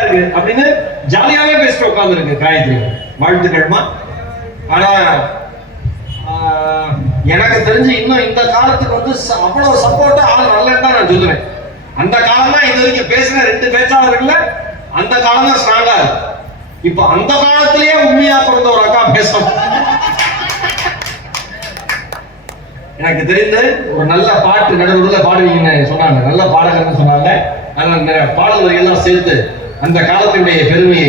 இருக்கு அப்படின்னு ஜாலியாவே பேசிட்டு உட்கார்ந்து இருக்கு காயத்ரி. வாழ்த்துக்கள்மா. ஆனா எனக்கு தெரிஞ்சு இன்னும் இந்த காலத்துக்கு வந்து அவ்வளவு சப்போர்ட்டா ஆள் வரலன்னு தான் நான் சொல்லுவேன். அந்த காலம் தான் இது வரைக்கும் பேசின 2 பேச்சாளர்கள்ல அந்த காலம் தான் ஸ்ட்ராங்கா இருக்கு. இப்ப அந்த காலத்திலேயே உண்மையா பிறந்த ஒரு அக்கா பேசணும். எனக்கு தெரிந்து ஒரு நல்ல பாட்டு நடுவில் பாடுவீங்கன்னு சொன்னாங்க, நல்ல பாடகர்னு சொன்னாங்க. அதனால பாடல் வரியெல்லாம் சேர்த்து அந்த காலத்தினுடைய பெருமையை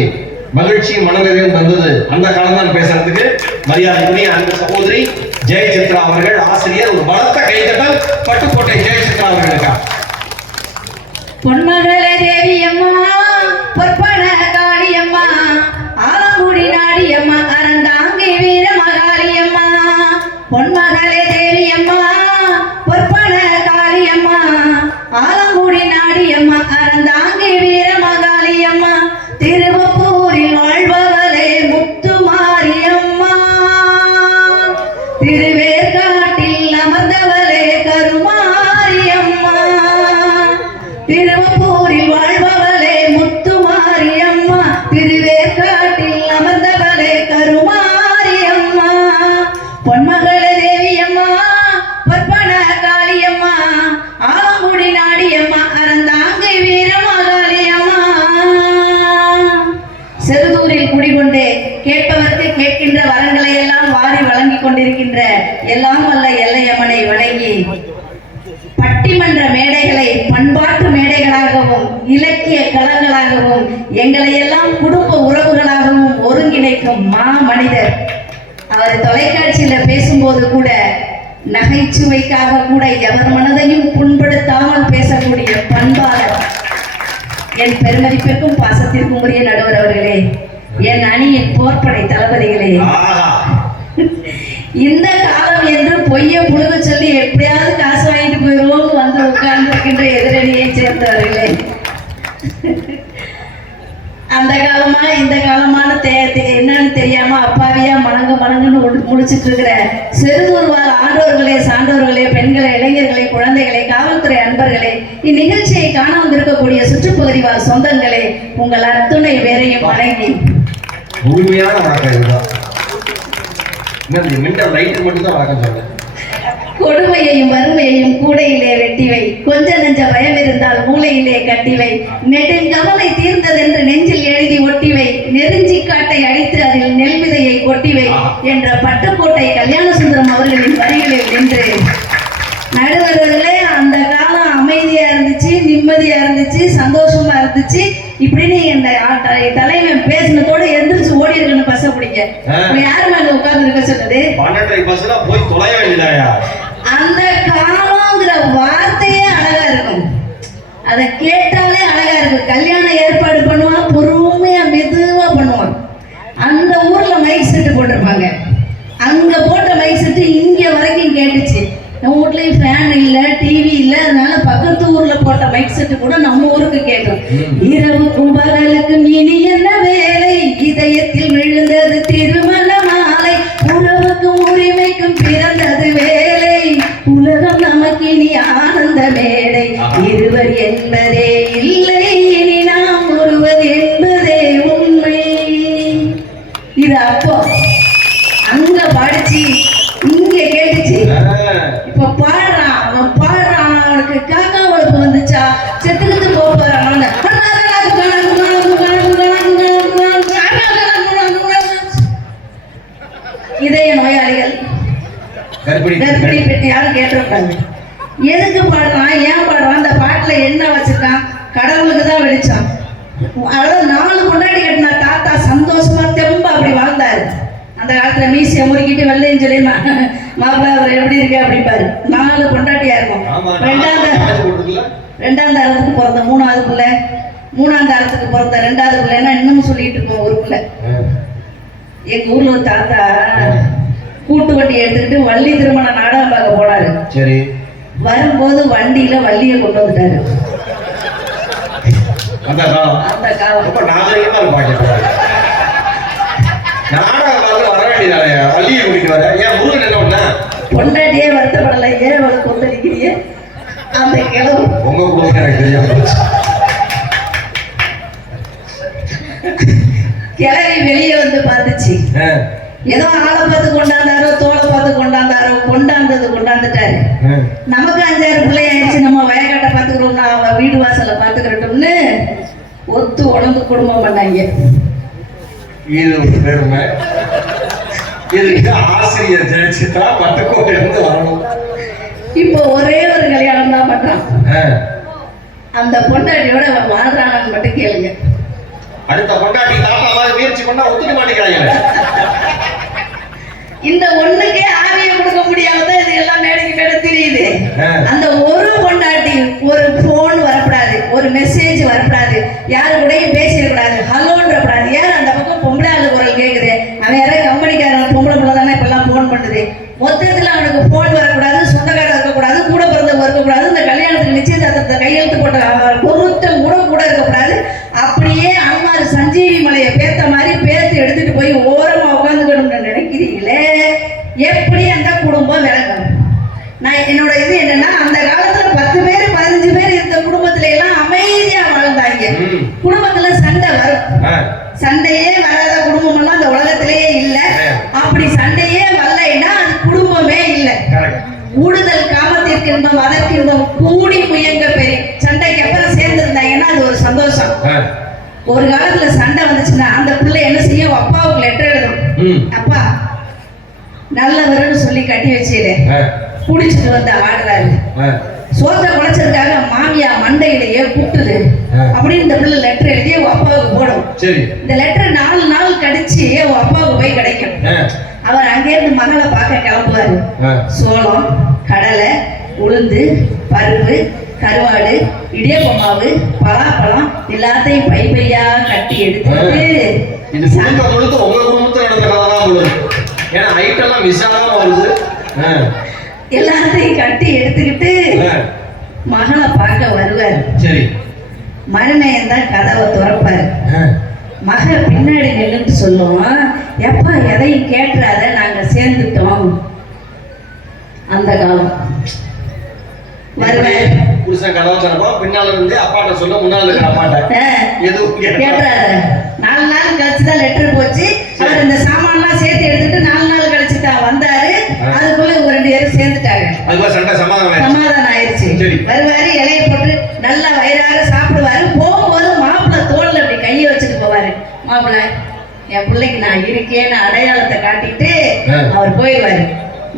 மகிழ்ச்சியும் மனநிறைவும் தந்தது அந்த காலம் தான் பேசுறதுக்கு மரியாதைக்குரிய அந்த சகோதரி ஜெயசித்ரா அவர்கள் ஆசிரியர். ஒரு பலத்த கைதட்டல் பட்டுக்கோட்டை ஜெயசித்ரா அவர்களுக்கா. பொன்மகளே தேவியம்மா, பொற்பன காளியம்மா, ஆலங்குடி நாடியம்மா, அறந்தாங்கி வீர மகாளியம்மா. பொன்மகளே தேவியம்மா, பொற்பன காளியம்மா, ஆலங்குடி நாடியம்மா, அறந்தாங்கி வீர மகாளியம்மா. திருவப்பூரில் வாழ்பவளே முத்துமாரியம்மா, திருவேற்காட்டில் அமர்ந்தவளே கருமாரியம்மா. திருவப்பூரில் வாழ்பவளே முத்துமாரியம்மா, திருவேற்காட்டில் அமர்ந்தவளே கருமாரியம்மா. பொன்மகளே தேவியம்மா, பொற்பன காளியம்மா, ஆலங்குடி நாடியம்மா, அறந்தாங்கை வீரமகாளியம்மா. செருதூரில் குடிகொண்டே கேட்பவருக்கு கேட்கின்ற வரங்களை எல்லாம் வாரி வழங்கி கொண்டிருக்கின்ற எல்லாம் வல்ல எல்லையம்மனை வணங்கி பட்டிமன்ற மேடைகளை பண்பாட்டு மேடைகளாகவும் இலக்கிய களங்களாகவும் எங்களை எல்லாம் குடும்ப உறவுகளாகவும் ஒருங்கிணைக்கும் மா மனிதர். அவர் தொலைக்காட்சியில பேசும்போது கூட நகைச்சுவைக்காக கூட எவர் மனதையும் புண்படுத்தாமல் பேசக்கூடிய பண்பாளர். என் பெருமதிப்பிற்கும் பாசத்திற்கும் உரிய நடுவர் அவர்களே, என் அணியின் போர்ப்படை தளபதிகளே, இந்த காலம் என்று பொய்ய புழுக சொல்லி எப்படியாவது காசு வாங்கிட்டு போயிடுவோம் வந்து உட்கார்ந்து இருக்கின்ற எதிரணியை சேர்ந்தவர்களே, அந்த காலமா இந்த காலமான என்னன்னு தெரியாம அப்பாவியா மணங்குன்னு முடிச்சிட்டு இருக்கிற செருதூர் வாழ் ஆண்டோர்களே, சான்றோர்களே, பெண்களே, இளைஞர்களே, குழந்தைகளே, காவல்துறை அன்பர்களே, இந்நிகழ்ச்சியை காண வந்திருக்கக்கூடிய சுற்றுப்பகுதி வாழ் சொந்தங்களே, உங்கள் அத்துணை பேரையும் வணங்கி முழுமையான வணக்கம். இதுதான் மட்டும் தான் வணக்கம் சொல்றேன். கொடுமையையும் வறுமையையும் கூடையிலே வெட்டிவை, கொஞ்ச நெஞ்ச பயம் இருந்தால் மூளையிலே கட்டிவை, நெடுங்கவலை தீர்ந்ததென்று நெஞ்சில் எழுதி ஒட்டிவை, நெருஞ்சி காட்டை அடித்து அதில் நெல் விதையை கொட்டிவை என்ற பட்டுக்கோட்டை கல்யாண சுந்தரம் அவர்களின் வரிகளில் நின்று நடுவர்களே, அந்த காலம் அமைதியா இருந்துச்சு, நிம்மதியா இருந்துச்சு, சந்தோஷமா இருந்துச்சு. இப்படின்னு இந்த தலைவன் பேசினதோட எந்திரிச்சு ஓடி இருக்குன்னு பஸ்ஸை பிடிக்க யாரு மேல உட்கார்ந்து இருக்க சொன்னது? அந்த காலங்கிற வார்த்தையே அழகா இருக்கும், அதை கேட்டாலே அழகா இருக்கும். கல்யாணம் ஏற்பாடு பண்ணுவான், பொறுமையா மெதுவா பண்ணுவான். அந்த ஊர்ல மைக் செட்டு போட்டிருப்பாங்க, அங்க போட்ட மைக் செட்டு இங்க வரைக்கும் கேட்டுச்சு. நம்ம வீட்லயும் ஃபேன் இல்ல, டிவி இல்ல, அதனால பக்கத்து ஊர்ல போட்ட மைக் செட்டு கூட நம்ம ஊருக்கு கேட்டோம். இரவுக்கும் பகலுக்கும் இனி என்ன வேலை, இதயத்தில் விழுந்தது திருமண மாலை, உறவுக்கும் உரிமைக்கும் பிறந்தது வேலை, உலகம் நமக்கு இனி ஆனந்த மேடை, இருவர் என்பதே இல்லை இனி நாம் ஒருவர் என்பதே உண்மை. இது அப்போ அங்க படிச்சு இங்க கேட்டுச்சு. இப்ப பாடுறான், அவன் பாடுறான், அவனுக்கு காக்கா வளர்ப்பு வந்துச்சா, செத்துக்கிட்டு போறான். இதய நோயாளிகள், கர்ப்பிணி பெட்டி யாரும் கேட்டிருப்பாங்க. எதுக்கு பாடுறான், ஏன் பாடுறான், அந்த பாட்டுல என்ன வச்சிருக்கான், கடவுளுக்கு தான் வெளிச்சான். அதாவது 4 கொண்டாடி கட்டினா தாத்தா சந்தோஷமா தெம்பா அப்படி வாழ்ந்தாரு. அந்த காலத்துல மீசிய முறுக்கிட்டு வெள்ளையும் சொல்லி மாப்பிள்ள அவர் எப்படி இருக்கு அப்படிப்பாரு. 4 கொண்டாட்டியா இருக்கும். 2ஆம் தாரத்துக்கு பிறந்த 3ஆவது பிள்ளை, 3ஆம் தாரத்துக்கு பிறந்த 2ஆவது பிள்ளைன்னா இன்னமும் சொல்லிட்டு இருக்கோம் ஒரு பிள்ளை. எங்க ஊர்ல ஒரு தாத்தா கூட்டு வண்டி எடுத்துக்கிட்டு வள்ளி திருமண நாடகம் பார்க்க போனாரு. சரி, வரும்போது வண்டியில வள்ளியை கொண்டு வந்துட்டாரு. அந்த காலம் பொண்டாட்டியே வருத்தப்படலை, ஏன் அவளுக்கு கொந்தளிக்கிறிய அந்த கிழவு உங்க குடும்பம் எனக்கு தெரியாம கிளவி வெளியே வந்து பார்த்துச்சு. ஏதோ ஆளை பார்த்து கொண்டாந்தாரோ தோலை பார்த்து கொண்டாந்தாரோ, கொண்டாந்துட்டாரு. நமக்கு 5-6 பிள்ளை ஆயிடுச்சு, நம்ம வயக்காட்டை பார்த்துக்கிறோம்னா வீடு வாசலை பார்த்துக்கிறோம்னு ஒத்து உடம்பு குடும்பம் பண்ணாங்க. இது ஒரு பெருமை. இதுக்கு ஆசிரியர் ஜெயசித்ரா பட்டுக்கோட்டையிலிருந்து வரணும். இப்போ ஒரே ஒரு கல்யாணம் தான் பண்றான். அந்த பொண்டாட்டியோட வாழ்றானு மட்டும் கேளுங்க. அடுத்த பொண்டாட்டி தாத்தா மாதிரி முயற்சி பண்ணா ஒத்துக்க மாட்டேங்கிறாங்க. இந்த ஒண்ணுக்கே ஆவிய கொடுக்க முடியாமதான் இது எல்லாம் மேடைக்கு மேடை தெரியுது. அந்த ஒரு பொண்டாட்டி ஒரு போன் வரக்கூடாது, ஒரு மெசேஜ் வரக்கூடாது, யாரு கூடயும் பேசிடக்கூடாது, ஹலோன்றக்கூடாது. யார் அந்த பக்கம் பொம்பளை ஆளு குரல் கேக்குது, அவன் யாராவது கம்பெனிக்காரன் பொம்பளை பிள்ளை தானே இப்பெல்லாம் போன் பண்ணுது. மொத்தத்துல அவனுக்கு போன் வரக்கூடாது, சொந்தக்காரர் இருக்கக்கூடாது, கூட பிறந்தவங்க இருக்கக்கூடாது, இந்த கல்யாணத்துக்கு நிச்சயதார்த்தத்தை கையெழுத்து போட்ட பொருத்தம் கூட இருக்கக்கூடாது. அப்படியே அம்மாரு சஞ்சீவி மலையை பேத்த மாதிரி பேத்து எடுத்துட்டு போய் ஓரமா உட்காந்துக்கணும்னு நினைக்கிறீங்களே, எப்படி அந்த குடும்பம் விளக்கணும்? நான் என்னோட இது என்னன்னா, அந்த காலத்துல 10 பேர் 15 பேர் இருந்த குடும்பத்துல எல்லாம் அமைதியா வாழ்ந்தாங்க. குடும்பத்துல சண்டை வரும், சண்டையே வராத குடும்பம் எல்லாம் அந்த உலகத்திலேயே இல்ல. அப்படி சண்டையே வரலைன்னா அது குடும்பமே இல்லை. ஊடுதல் காமத்திற்கு இன்பம் அதற்கு இன்பம் கூடி முயங்க பெரிய. சண்டைக்கு அப்புறம் சேர்ந்து இருந்தாங்கன்னா அது ஒரு சந்தோஷம். ஒரு காலத்துல சண்டை வந்துச்சுன்னா அந்த பிள்ளை என்ன செய்யும், அப்பாவுக்கு லெட்டர் எழுதும். அப்பா நல்லவர்னு சொல்லி கட்டி வச்சிரு, குடிச்சிட்டு வந்து ஆடுறாரு, சோத்தை குலைச்சதுக்காக மாமியா மண்டையிலேயே கூட்டுது அப்படின்னு இந்த பிள்ளை லெட்டர் எழுதி அப்பாவுக்கு போடும். இந்த லெட்டர் 4 நாள் கழிச்சு அப்பாவுக்கு போய் கிடைக்கும். அவர் அங்கேருந்து மகளை பார்க்க கிளம்புவாரு. சோளம், கடலை, உளுந்து, பருப்பு, கருவாடு, இடியப்ப மாவு, பலாப்பழம் எல்லாத்தையும் பையா கட்டி எடுத்துட்டு எல்லாத்தையும் கட்டி எடுத்துக்கிட்டு மகளை பார்க்க வருவாரு. மருமையன் தான் கதவை திறப்பாரு. மக பின்னாடி நின்றுட்டு சொல்லுவோம், எப்பா எதையும் கேட்டுறாத, நாங்க சேர்ந்துட்டோம். அந்த காலம் புருஷன் கதவை திறப்பா, பின்னால இருந்து அப்பாட்ட சொல்ல, முன்னால இருக்கிற அப்பாட்ட எதுவும் கேட்டுறாத. 4 நாள் கழிச்சுதான் லெட்டர் போச்சு. அவர் இந்த சாமான்லாம் சேர்த்து எடுத்துட்டு 4 நாள் கழிச்சு தான் வந்தாரு. அதுக்குள்ள 2 பேரும் சேர்ந்துட்டாங்க. சமாதானம் ஆயிடுச்சு. வருவாரு, இலையை போட்டு நல்லா வயிறார சாப்பிடுவாரு. போகும்போது மாப்பிள்ளை தோல்ல அப்படி கையை வச்சுட்டு போவாரு. மாப்பிள்ளை என் பிள்ளைக்கு நான் இருக்கேன்னு அடையாளத்தை காட்டிட்டு அவர் போயிடுவாரு.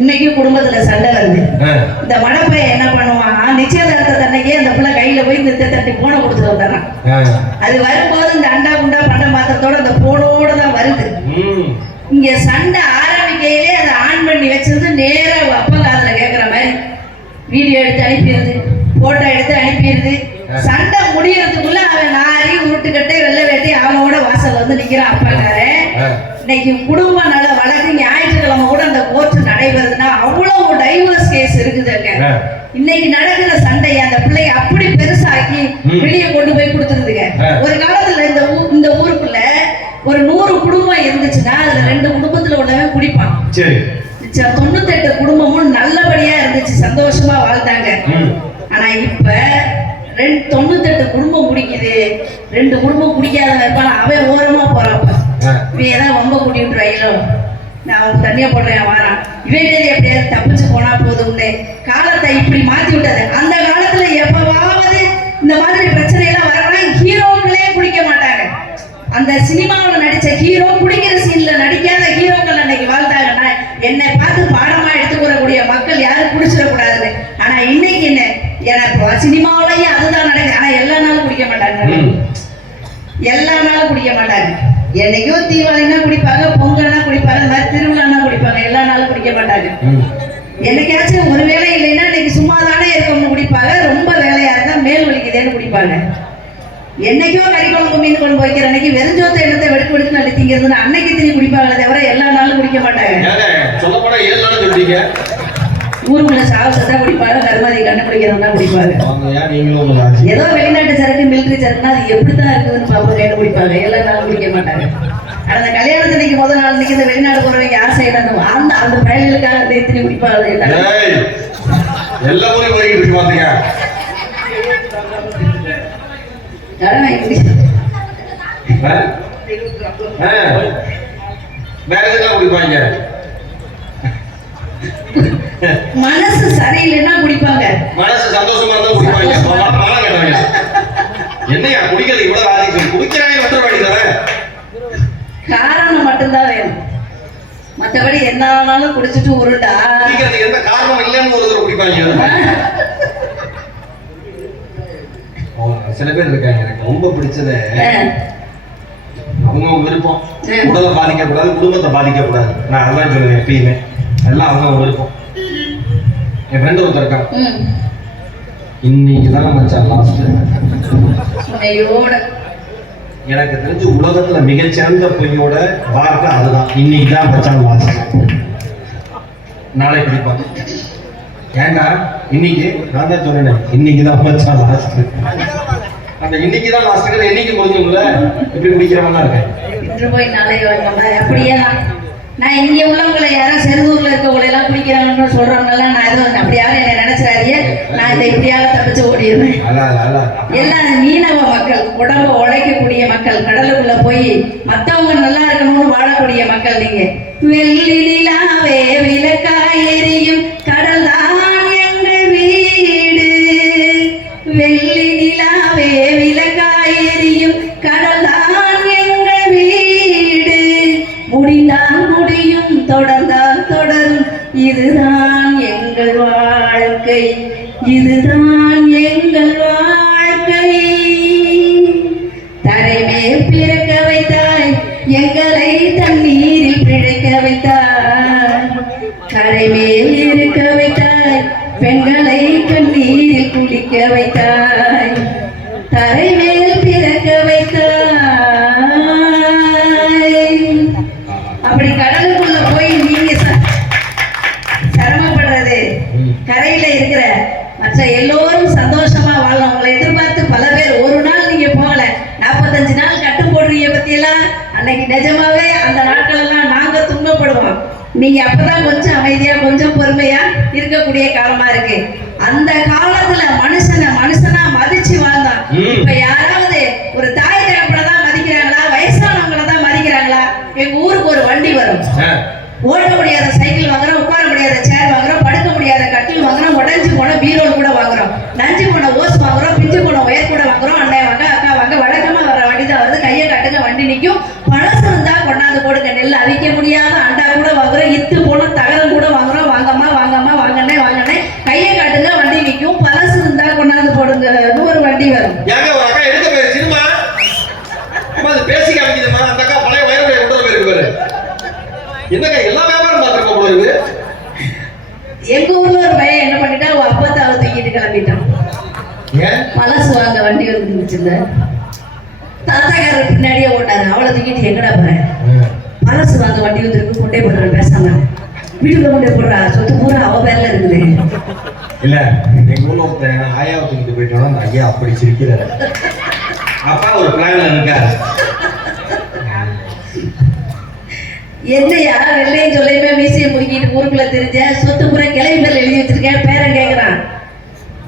இன்னைக்கு குடும்பத்துல சண்டை வருது. இந்த மடப்பை என்ன பண்ணுவான், நிச்சயதார்த்த அன்னைக்கே அந்த பிள்ளை கையில போய் இந்த தட்டி போனை கொடுத்துட்டு வந்துடுறான். அது வரும்போது இந்த அண்டா குண்டா பண்ட மாத்திரத்தோட அந்த போனோட தான் வருது. இங்க சண்டை ஆரம்பிக்கையிலே அதை ஆன் பண்ணி வச்சிருந்து நேரா அப்பா காதுல கேட்கிற மாதிரி வீடியோ எடுத்து அனுப்பிடுது, போட்டோ எடுத்து அனுப்பிடுது. சண்டை முடியறதுக்குள்ள அவன் நாரி உருட்டுக்கட்டை வெள்ளை வேட்டி அவனோட வாசல் வந்து நிக்கிறான் அப்பாக்காரன். இன்னைக்கு குடும்ப நல வழக்கு ஞாயிற்றுக்கிழமை கூட அந்த கோர்ட் நடைபெறுதுன்னா அவ்வளவு டைவர்ஸ் கேஸ் இருக்குதுங்க. இன்னைக்கு நடக்கிற சண்டையை அந்த பிள்ளைய அப்படி பெருசாக்கி வெளியே கொண்டு போய் கொடுத்துருதுங்க. ஒரு காலத்துல இந்த ஊருக்குள்ள ஒரு 100 குடும்பம் இருந்துச்சுன்னா அதுல 2 குடும்பத்துல உள்ளவன் குடிப்பான். 98 குடும்பமும் நல்லபடியா இருந்துச்சு, சந்தோஷமா வாழ்ந்தாங்க. ஆனா இப்ப 98 குடும்பம் குடிக்குது, 2 குடும்பம் குடிக்காத இருப்பான். அவன் ஓரமா போறாப்ப, இவன் ஏதாவது ரொம்ப கூட்டிட்டு ரயிலோ, நான் அவன் தண்ணியா போடுறேன் வாரான், இவன் எப்படியாவது தப்பிச்சு போனா போதும்னு காலத்தை இப்படி மாத்தி விட்டது. அந்த காலத்துல எப்பவாவது இந்த மாதிரி பிரச்சனை எல்லாம் வரலாம், ஹீரோக்களே குடிக்க மாட்டாங்க. அந்த சினிமாவில் நடிச்ச ஹீரோ குடிக்கிற சீன்ல நடிக்காத ஹீரோக்கள் அன்னைக்கு வாழ்ந்தாங்கன்னா என்னை பார்த்து பாடமா எடுத்துக்கூடக்கூடிய மக்கள் யாரும் குடிச்சிடக்கூடாதுன்னு. ஆனா இன்னைக்கு என்ன, எனக்கு சினிமாவிலையும் அதுதான் நடக்குது. ஆனா எல்லா நாளும் குடிக்க மாட்டாங்க, எல்லா நாளும் குடிக்க மாட்டாங்க. என்னைக்கோ தீபாவளினா குடிப்பாங்க, பொங்கல்னா குடிப்பாங்க, இந்த மாதிரி திருவிழானா குடிப்பாங்க, எல்லா நாளும் குடிக்க மாட்டாங்க. என்னைக்காச்சும் ஒரு வேலை இல்லைன்னா இன்னைக்கு சும்மா தானே இருக்கவங்க குடிப்பாங்க, ரொம்ப வேலையா இருந்தா மேல் வலிக்குதேன்னு குடிப்பாங்க. என்னைக்கோ கறி குழம்பு மீன் குழம்பு வைக்கிற அன்னைக்கு வெறுஞ்சோத்த எண்ணத்தை வெடுக்கு வெடுக்கு நல்லி திங்கிறதுன்னு அன்னைக்கு திணி குடிப்பாங்களே தவிர எல்லா நாளும் குடிக்க மாட்டாங்க. ஊருக்குள்ள சாவசத்தா குடிப்பாங்க, கருமாதி கண்டுபிடிக்கிறவங்க குடிப்பாங்க. ஏதோ வெளிநாட்டு சரக்கு மிலிட்டரி சரக்குன்னா அது எப்படித்தான் இருக்குதுன்னு பாப்பா கையில குடிப்பாங்க, எல்லா நாளும் குடிக்க மாட்டாங்க. அந்த கல்யாணத்துக்கு முதல் நாள் இன்னைக்கு இந்த வெளிநாடு போறவங்க யார் செய்யணும் அந்த அந்த பயல்களுக்காக அந்த எத்தனை குடிப்பாங்க. எல்லா ஊரையும் போயிட்டு இருக்கு பாத்தீங்க. வேற எதுக்கெல்லாம் குடிப்பாங்க? மனசு சரியில்லைன்னா குடிப்பாங்க. மனசு சந்தோஷமா இருந்தா குடிப்பாங்க. மழை கேட்டவங்க என்னையா குடிக்கிறது இவ்வளவு ராஜி குடிக்கிறாங்க மட்டும் வேண்டி தரேன். காரணம் மட்டும்தான் வேணும், மற்றபடி என்ன ஆனாலும் குடிச்சிட்டு உருண்டா. குடிக்கிறது எந்த காரணம் இல்லைன்னு ஒரு தடவை குடிப்பாங்க. சில பேர் இருக்காங்க எனக்கு ரொம்ப பிடிச்சத, அவங்க விருப்பம், உடலை பாதிக்கக்கூடாது, குடும்பத்தை பாதிக்கக்கூடாது. நான் அதெல்லாம் சொல்லுவேன் எப்பயுமே, எல்லாம் அவங்க விருப்பம். என் ஃப்ரெண்டு ஒருத்தர் இருக்கான், இன்னைக்கு தான் மச்சான் லாஸ்ட். எனக்கு தெரிஞ்சு உலகத்துல மிகச்சிறந்த பொய்யோட வார்த்தை அதுதான், இன்னைக்கு தான் மச்சான் லாஸ்ட். நாளை பிடிப்பாங்க. ஏண்டா இன்னைக்கு நான் தான் சொன்னேன் இன்னைக்கு தான் மச்சான் லாஸ்ட். அந்த இன்னைக்கு தான் லாஸ்ட் என்னைக்கு முடிஞ்சுங்கள இப்படி குடிக்கிறவனா இருக்கேன். இன்று போய் நாளை அப்படியே நான் இங்க உள்ளவங்களை யாரும் செருதூர்ல இருக்கவங்களை எல்லாம் குடிக்கிறாங்கன்னு சொல்றவங்கலாம் நான் எதுவும் அப்படி யாரும் என்ன நினைச்சாரியே, நான் இதை இப்படியால தப்பிச்சு ஓடிடுவேன். எல்லாம் மீனவ மக்கள், உடம்ப உழைக்கக்கூடிய மக்கள், கடலுக்குள்ள போய் மத்தவங்க நல்லா இருக்கணும்னு வாழக்கூடிய மக்கள். நீங்க வெள்ளி நிலாவே விளக்காய் எரியும் கடல் தான் எங்கள் வீடு, வெள்ளி நிலாவே விளக்காய் எரியும் கடல் தான் எங்கள் வீடு, முடிந்தால் முடியும் தொடர்ந்தால் தொடரும், இதுதான் எங்கள் வாழ்க்கை, இதுதான் எங்கள் வாழ்க்கை. தரைமேல் பிறக்க வைத்தாய் எங்களை தண்ணீரில் பிழைக்க வைத்தாய், கரைமேல் இருக்க வைத்தாய் பெண்களை கண்ணீரில் குளிக்க வைத்தாய், தரைமேல் பிறக்க வைத்தாய். அப்படி கடலுக்குள்ள போய் நீங்க சிரமப்படுறது, கரையில இருக்கிற மற்ற எல்லோரும் சந்தோஷமா வாழலாம். உங்களை எதிர்பார்த்து பல பேர் ஒரு நாள் நீங்க போகல, 45 நாள் கட்டு போடுறீங்க பத்தியெல்லாம், அன்னைக்கு நிஜமாவே அந்த நாட்கள் எல்லாம் நாங்க துன்பப்படுவோம். நீங்க அப்பதான் கொஞ்சம் அமைதியா கொஞ்சம் பொறுமையா இருக்கக்கூடிய காலமா இருக்கு. அந்த காலத்துல மனுஷனா மதிச்சு வாழ்ந்தான். இப்ப யாராவது ஒரு தாய் தகப்பனை தான் மதிக்கிறாங்களா, வயசானவங்களை தான் மதிக்கிறாங்களா? எங்க ஊருக்கு ஒரு வண்டி வரும், ஓட முடியாத சைக்கிள் வாங்குறோம், உட்கார முடியாத சேர் வாங்குறோம், படுக்க முடியாத கட்டில் வாங்குறோம், உடஞ்சு போன பீரோல் கூட வாங்குறோம், நஞ்சு போன ஓஸ் வாங்குறோம், பிஞ்சு போன ஒயர் கூட வாங்குறோம். அண்ணன் வாங்க அக்கா வாங்க, வழக்கமா வர வண்டி தான் வருது. கையை கட்டுங்க வண்டி நிற்கும். பழசு இருந்தா கொண்டாந்து போடுங்க, நெல் அவிக்க முடியாத அண்டா கூட வாங்குறோம், இத்து போன தகரம் கூட வாங்குறோம். வாங்கம்மா வாங்கம்மா வாங்கண்ணே வாங்கண்ணே, கையை காட்டுங்க வண்டி நிற்கும். பழசு இருந்தா கொண்டாந்து போடுங்க, ஒரு வண்டி வரும். பேசி காமிக்குதுமா அந்த அக்கா பழைய வயலுடைய கொண்டு போயிருக்கு பாரு. என்னக்கா எல்லா வியாபாரம் பார்த்துருக்கோம் போல இருக்கு. எங்க ஊர்ல ஒரு பையன் என்ன பண்ணிட்டா, அப்பத்தாவை தூக்கிட்டு கிளம்பிட்டான். பழசு வாங்க வண்டி வந்துருந்துச்சுங்க, தாத்தாக்காரர் பின்னாடியே ஓட்டாரு. அவளை தூக்கிட்டு எங்கடா போறேன், பழசு வாங்க வண்டி வந்துருக்கு, கொண்டே போடுற பேசாம வீட்டுக்குள்ள கொண்டே போடுறா, சொத்து பூரா அவ பேர்ல இருக்குது. இல்ல எங்க ஊர்ல ஆயாவை தூக்கிட்டு போயிட்டோம்னா அந்த ஐயா அப்படி சிரிக்கிறாரு. அப்பா ஒரு பிளான்ல இருக்காரு. என்னையா வெள்ளையும் சொல்லையுமே மீசையை முறுக்கிட்டு ஊருக்குள்ள தெரிஞ்ச சொத்து பூரா கிளவி பேர்ல எழுதி வச்சிருக்கேன். பேரன் கேட்கிறான்,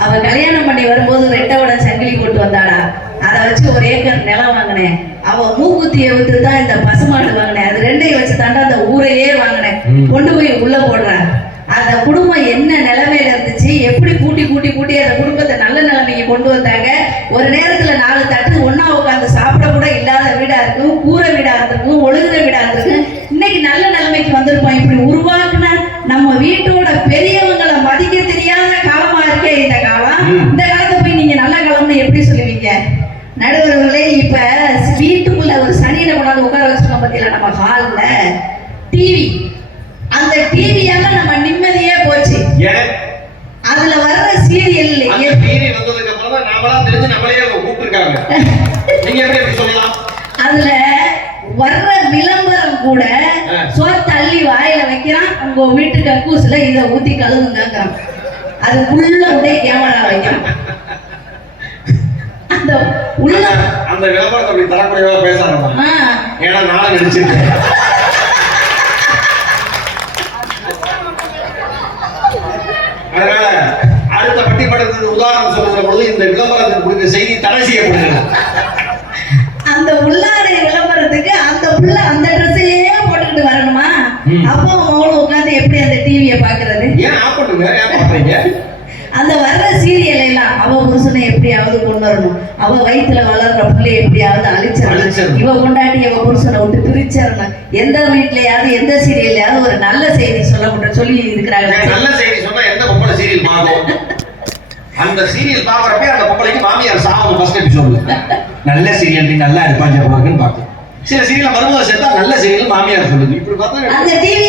அவ கல்யாணம் பண்ணி வரும்போது ரெட்டோட சங்கிலி போட்டு வந்தாடா, அதை வச்சு ஒரு ஏக்கர் நிலம் வாங்கினேன். அவ மூக்குத்தியை விட்டு தான் இந்த பசுமாடு வாங்கினேன், அது ரெண்டையும் வச்சு தாண்டா அந்த ஊரையே வாங்கினேன். கொண்டு போய் உள்ள போடுறேன். அந்த குடும்பம் என்ன நிலைமையில இருந்துச்சு, எப்படி கூட்டி கூட்டி கூட்டி அந்த குடும்பத்தை நல்ல நிலைமைக்கு கொண்டு வந்தாங்க. ஒரு நேரத்துல 4 தட்டு ஒன்னா உட்காந்து சாப்பிட கூட இல்லாத வீடா இருக்கும், கூரை வீடா இருந்திருக்கும், ஒழுகுற வீடா இருந்திருக்கும். இன்னைக்கு நல்ல நிலைமைக்கு வந்திருப்போம். இப்படி உருவாக்குன நம்ம வீட்டோட பெரியவங்களை மதிக்க தெரியாத காலமா இருக்கே இந்த காலம். இந்த காலத்தை போய் நீங்க நல்ல காலம்னு எப்படி சொல்லுவீங்க? நடுவர்களே, இப்ப வீட்டுக்குள்ள ஒரு சனியில கொண்டாந்து உட்கார வச்சிருக்கோம் பத்தியில நம்ம ஹால்ல டிவி, அந்த டிவியால நம்ம நிம்மதியே போச்சு. அதுல வர்ற சீரியல் வந்ததுக்கு அப்புறம் தான் நாமளா தெரிஞ்சு நம்மளையே கூப்பிட்டுருக்காங்க. நீங்க எப்படி சொல்லலாம்? அதுல வர்ற விளம்பரம் கூட தள்ளி வாயில வைக்கிறான், உங்க வீட்டு கக்கூசுல இதை ஊத்தி கழுவுங்கிறான். அதுக்குள்ள உடைய கேமரா வைக்கிறான். அந்த உள்ள அந்த விளம்பரத்தை அப்படி தரக்குறைவா பேசணும். ஏன்னா நானும் நினைச்சிருக்கேன். அதனால அடுத்த பட்டிமன்றத்துக்கு உதாரணம் சொல்லுகிற பொழுது இந்த விளம்பரத்துக்கு கொடுத்த செய்தி தடை செய்யப்படுகிறது. அந்த உள்ளாடை விளம்பரத்துக்கு அந்த அப்பாவும் மகளும் உட்காந்து எப்படி அந்த டிவியை பாக்குறது? ஏன் ஆஃப் பண்ணுங்க, ஏன் பாக்குறீங்க? அந்த வர்ற சீரியல் எல்லாம் அவ புருஷனை எப்படியாவது கொண்டு வரணும், அவ வயிற்றுல வளர்ற பிள்ளைய எப்படியாவது அழிச்சிடணும், இவ கொண்டாட்டி இவ புருஷனை விட்டு பிரிச்சிடணும். எந்த வீட்லயாவது எந்த சீரியல்லையாவது ஒரு நல்ல செய்தி சொல்லி இருக்கிறாங்க. நல்ல செய்தி சொன்னா எந்த பொம்பளை சீரியல் பார்க்கும்? அந்த சீரியல் பாக்குறப்ப அந்த பொம்பளைக்கு மாமியார் சாவு ஃபர்ஸ்ட் எபிசோட்ல நல்ல சீரியல் நல்லா இருப்பாங்க பாக்குன்னு பார்க்கும். சில சீரியல் மருமக சேர்த்தா நல்ல சீரியல் மாமியார் சொல்லுது. இப்படி பார்த்தா அந்த டிவி